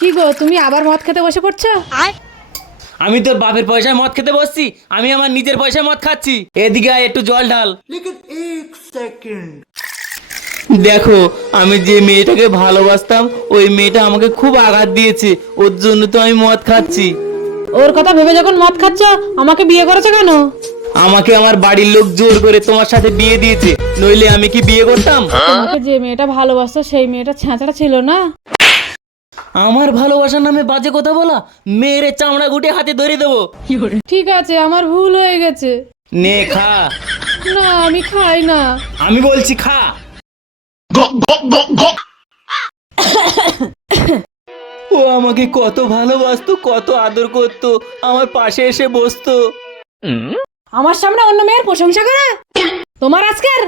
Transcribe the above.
কি গো, তুমি আবার মদ খেতে বসে পড়ছো? আমি তোর বাপের পয়সায় মদ খেতে বসছি? আমি আমার নিজের পয়সায় মদ খাচ্ছি। এদিকে আয়, একটু জল ঢাল। দেখো, আমি যে মেয়েটাকে ভালোবাসতাম ওই মেয়েটা আমাকে খুব আঘাত দিয়েছে, ওর জন্য তো আমি মদ খাচ্ছি। ওর কথা ভেবে যখন মদ খাচ্ছ, আমাকে বিয়ে করেছো কেন? আমাকে আমার বাড়ির লোক জোর করে তোমার সাথে বিয়ে দিয়েছে, নইলে আমি কি বিয়ে করতাম? তোমাকে যে মেয়েটা ভালোবাসতো সেই মেয়েটা ছেঁচড়া ছিল না? আমার ভালোবাসার নামে বাজে কথা বলা, মেয়েরে চামড়া গুটে হাতে ধরে দেবো। ঠিক আছে, আমার ভুল হয়ে গেছে। নে খা। না, আমি খাই না। আমি বলছি খা। ও আমাকে কত ভালোবাসতো, কত আদর করতো, আমার পাশে এসে বসতো। আমার সামনে অন্য মেয়ের প্রশংসা করা তোমার আজকের